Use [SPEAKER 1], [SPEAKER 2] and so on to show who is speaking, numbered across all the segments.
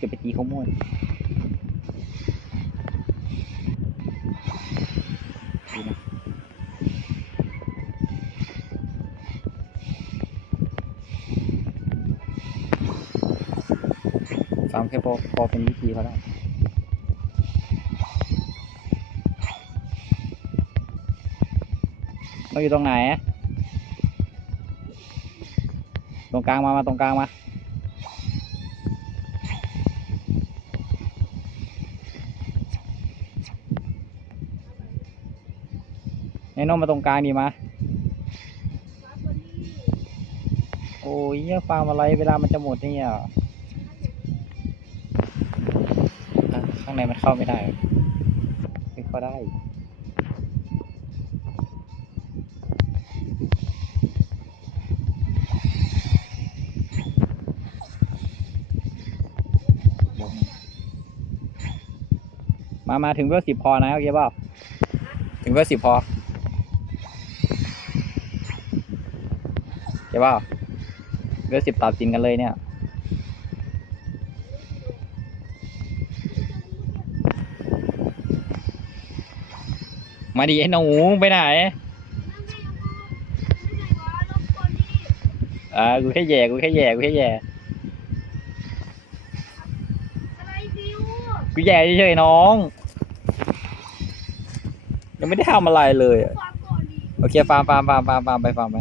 [SPEAKER 1] จะไปตีเขาม่วนฟาร์มแค่พอพอเป็นวิธีเขาได้เราอยู่ตรงไหน ตรงกลางมา มาตรงกลางมา ไอ้น้องมาตรงกลางดีมา โอ้ยเนี่ยฟาร์มอะไรเวลามันจะหมดเนี่ยข้างในมันเข้าไม่ได้เหรอไม่เข้าได้มา มาถึงเวลสิบพอนะโอเคเปล่าถึงเวลสิบพอ โอเคเปล่าเวลสิบตัดสินกันเลยเนี่ย มาดิไอ้หนูไปไหนอ่ากูแค่แย่กูแค่แย่กูแค่แย่กูแย่เฉยๆน้อง ยังไม่ได้ทำอะไรเลยอะโอเคฟาร์มฟาร์มฟาร์มฟาร์มฟาร์มไปฟาร์มไป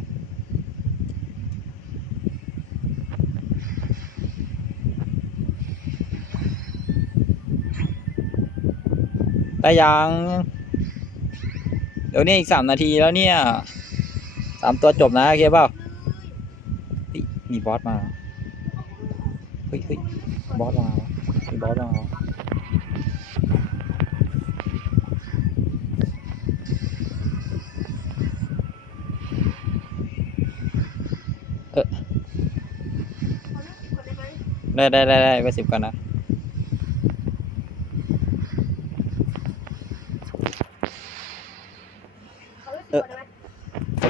[SPEAKER 1] ได้ยัง เดี๋ยวนี้อีกสามนาทีแล้วเนี่ยสามตัวจบนะโอเคเปล่ามีบอสมาเฮ้ยเฮ้ยบอสมามีบอสมาวะได้ได้ได้ได้ไปสิบก่อนนะ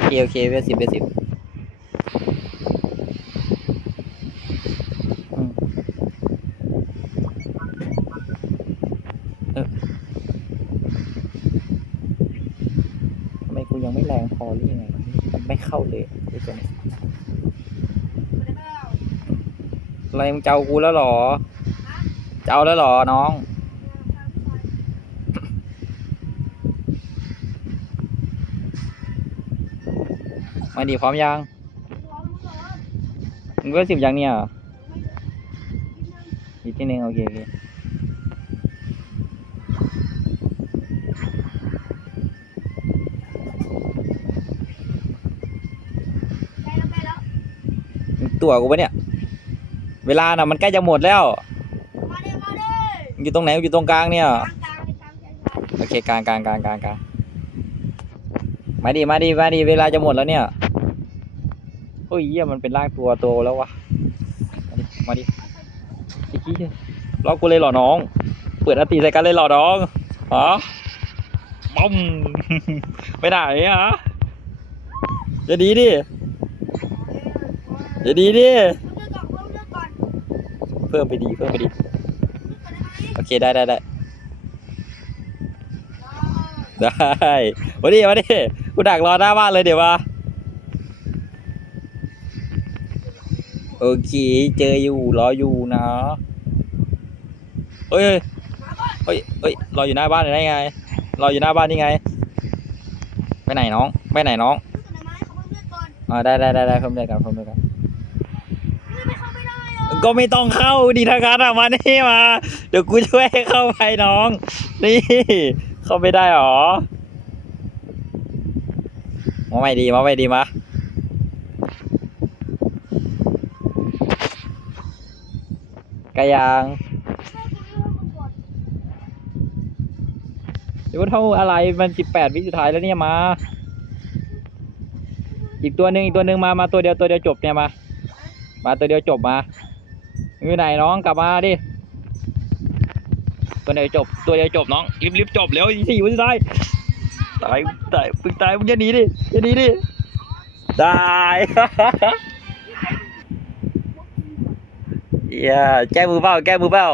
[SPEAKER 1] เคโอเคไปสิบไปสิบอืมเออทำไมกูยังไม่แรงพอหรือยังไงมันไม่เข้าเลยไอ้ตัวนี้อะไรมึงเจ้ากูแล้วเหรอ เจ้าแล้วเหรอน้อง มาดีพร้อมยังมึงก็สิบยังเนี่ยอีกที่หนึ่งโอเคโอเคตัวกูปะเนี่ย เวลาน่ะมันใกล้จะหมดแล้ว อยู่ตรงไหนอยู่ตรงกลางเนี่ย โอเคกลางกลางกลางกลางกลางมาดิมาดิมาดิเวลาจะหมดแล้วเนี่ย โอ้ยเยี่ยมันเป็นร่างตัวโตแล้ววะ มาดิ มาดิไอ้กี้ล็อกกูเลยหรอน้อง เปิดอติใส่กันเลยหรอน้องฮะบ้มไปไหนฮะจะดีดิจะดีดิ เพิ่มไปดีเพิ่มไปดี โอเคได้ได้ได้ได้มาดิมาดิกูดักรอหน้าบ้านเลยเดี๋ยวมา โอเค เจออยู่ รออยู่นะเฮ้ยเฮ้ยเฮ้ยรออยู่หน้าบ้านได้ไง รออยู่หน้าบ้านนี่ไง ไปไหนน้อง ไปไหนน้องอ่าได้ได้ได้ได้เพิ่มเลยกันเพิ่มเลยกันก็ไม่ต้องเข้าดีทางการอะมานี่มา เดี๋ยวกูช่วยให้เข้าไปน้อง นี่ เข้าไม่ได้หรอมาไม่ดีมาไม่ดีมา ไกายางเดี๋ยวเท่าอะไรมันสิบแปดวิสุดท้ายแล้วเนี่ยมา อีกตัวหนึ่งอีกตัวหนึ่งมามาตัวเดียวตัวเดียวจบเนี่ยมา มาตัวเดียวจบมาอยู่ไหนน้องกลับมาดิตัวเดียวจบตัวเดียวจบน้องรีบรีบจบเร็วสี่วิสุดท้ายตายตายมึงตายมึงจะหนีดิจะหนีดิตาย อย่าแก้มือเปล่าแก้มือเปล่า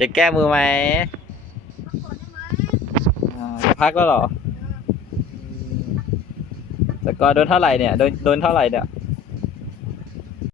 [SPEAKER 1] จะแก้มือไหม่จะพักแล้วเหรอแต่ก็โดนเท่าไหร่เนี่ย โดนโดนเท่าไหร่เนี่ย